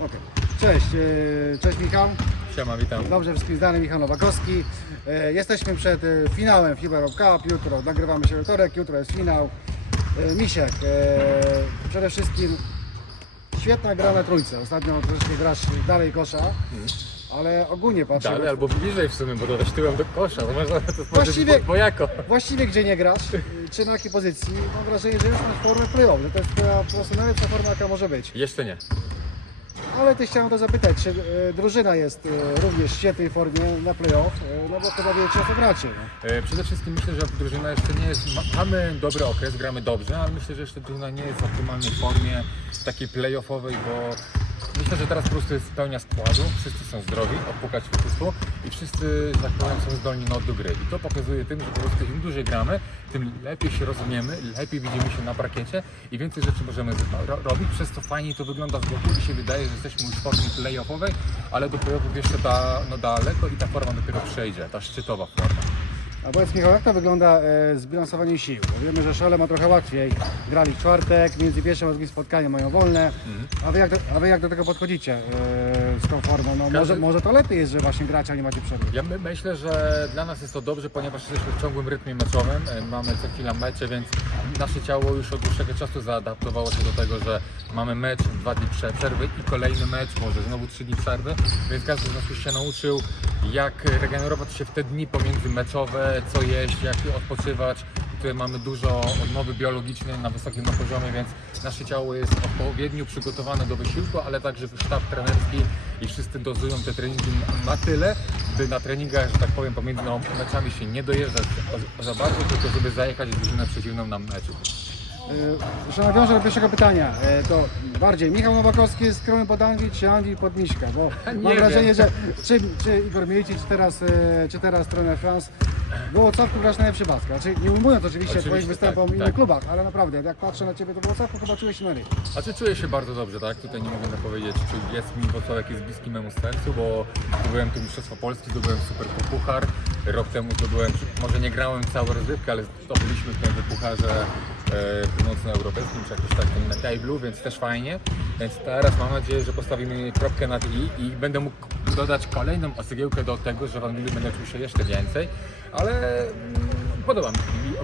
Okej. Cześć, e, cześć Michał. Siema, witam. Dobrze wszystkim znany Michał Nowakowski. E, Jesteśmy przed e, finałem FIBA Cup. Jutro nagrywamy się we wtorek, jutro jest finał. Misiek, przede wszystkim świetna gra na trójce. Ostatnio troszeczkę grasz dalej kosza, ale ogólnie patrzę. Dalej albo bliżej w sumie, bo też tyłem do kosza, bo można to Właściwie- Właściwie... gdzie nie grasz, czy na jakiej pozycji, mam wrażenie, że już masz formę play-off, że to jest twoja po prostu najlepsza forma jaka może być. Jeszcze nie. Ale też chciałem to zapytać, czy e, drużyna jest e, również w świetnej formie na play-off, e, no bo chyba wiecie co gracie. No. Przede wszystkim myślę, że drużyna jeszcze nie jest. ma- Mamy dobry okres, gramy dobrze, ale myślę, że jeszcze drużyna nie jest w optymalnej formie takiej playoffowej, bo myślę, że teraz po prostu jest pełnia składu, wszyscy są zdrowi, odpukać prostu i wszyscy, tak powiem, są zdolni do gry. I to pokazuje tym, że po prostu im dłużej gramy, tym lepiej się rozumiemy, lepiej widzimy się na parkiecie i więcej rzeczy możemy ro- robić, przez to fajniej to wygląda z boku i się wydaje, że jesteśmy już w formie playoffowej, ale do playoffów jeszcze da, no daleko i ta forma dopiero przejdzie, ta szczytowa forma. A powiedz Michał, jak to wygląda e, z bilansowaniem sił? Bo wiemy, że Szole ma trochę łatwiej. Grali w czwartek, między pierwszym a drugim spotkaniem mają wolne. A, wy jak do, a wy jak do tego podchodzicie e, z tą formą? No, może, Każdy- może to lepiej jest, że właśnie gracie, a nie macie przerwy. Ja my, myślę, że dla nas jest to dobrze, ponieważ jesteśmy w ciągłym rytmie meczowym. E, Mamy co chwila mecze, więc nasze ciało już od dłuższego czasu zaadaptowało się do tego, że mamy mecz, dwa dni prze- przerwy i kolejny mecz, może znowu trzy dni przerwy, więc każdy z nas już się nauczył, jak regenerować się w te dni pomiędzy meczowe, co jeść, jak odpoczywać. Tutaj mamy dużo odnowy biologicznej na wysokim poziomie, więc nasze ciało jest odpowiednio przygotowane do wysiłku, ale także sztab trenerski i wszyscy dozują te treningi na tyle, by na treningach, że tak powiem, pomiędzy meczami się nie dojeżdżać za bardzo, tylko żeby zajechać drużynę przeciwną na meczu. E, Jeszcze nawiążę do pierwszego pytania. E, to bardziej Michał Nowakowski jest skromy pod Anglii, czy Anglii pod Miśka? Bo mam wrażenie, że czy, czy Igor Milici, czy teraz, e, czy teraz trener France, było całkiem grasz najlepszy basket. Znaczy, nie ujmując oczywiście, Oczywiście, twoich występów tak, w innych tak. klubach, ale naprawdę, jak patrzę na ciebie, to było całkiem chyba czułeś się na ryj. A czy czuję się bardzo dobrze, tak? Tutaj nie mogę powiedzieć, czy jest mi Włocławek jest bliski memu sercu, bo zdobyłem tu Mistrzostwo Polski, zdobyłem super puchar. Rok temu zdobyłem, może nie grałem całą rozrywkę, ale zdobyliśmy w tym pucharze e, północnoeuropejskim, czy jakoś tak na Blue, więc też fajnie. Więc teraz mam nadzieję, że postawimy kropkę nad i i będę mógł dodać kolejną osygiełkę do tego, że w Anglii będę czuł się jeszcze więcej, ale mm, podoba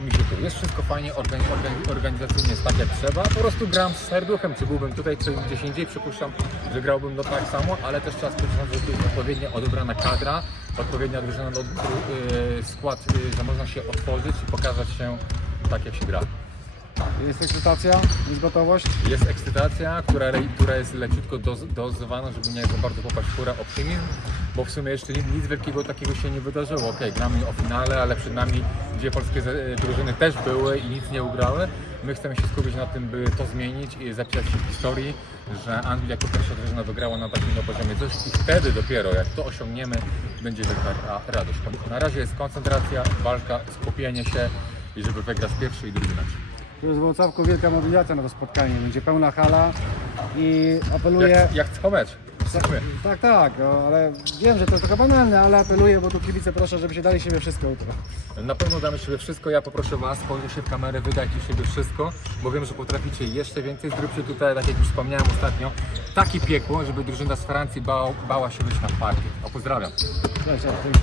mi, się tu. Jest wszystko fajnie, organi, organi, organizacyjnie jest tak jak trzeba. Po prostu gram z serduchem, czy byłbym tutaj, czy gdzieś indziej. Przypuszczam, że grałbym no tak samo, ale też czas przyznać, że tu jest odpowiednio odebrana kadra, odpowiednia drużyna, no, yy, skład, yy, że można się otworzyć i pokazać się tak, jak się gra. Jest ekscytacja, jest gotowość. Jest ekscytacja, która, która jest leciutko doz, dozowana, żeby nie jako bardzo popaść w furę optymizm, bo w sumie jeszcze nic, wielkiego takiego się nie wydarzyło. Okej, gramy o finale, ale przed nami dwie polskie drużyny też były i nic nie ugrały. My chcemy się skupić na tym, by to zmienić i zapisać się w historii, że Anglia jako pierwsza drużyna wygrała na takim poziomie coś i wtedy dopiero, jak to osiągniemy, będzie wielka ra- radość. Na razie jest koncentracja, walka, skupienie się i żeby wygrać pierwszy i drugi mecz. Tu Włocławku wielka mobilizacja na to spotkanie. Będzie pełna hala i apeluję... Jak, jak mecz. Tak, tak, no, ale wiem, że to trochę banalne, ale apeluję, bo tu kibice proszę, żeby się dali siebie wszystko jutro. Na pewno damy siebie wszystko. Ja poproszę Was, spojrzcie się w kamerę, wydajcie siebie wszystko, bo wiem, że potraficie jeszcze więcej. Zróbcie tutaj, tak jak już wspomniałem ostatnio, takie piekło, żeby drużyna z Francji bała, bała się być na parkiet. O, pozdrawiam. Cześć, cześć.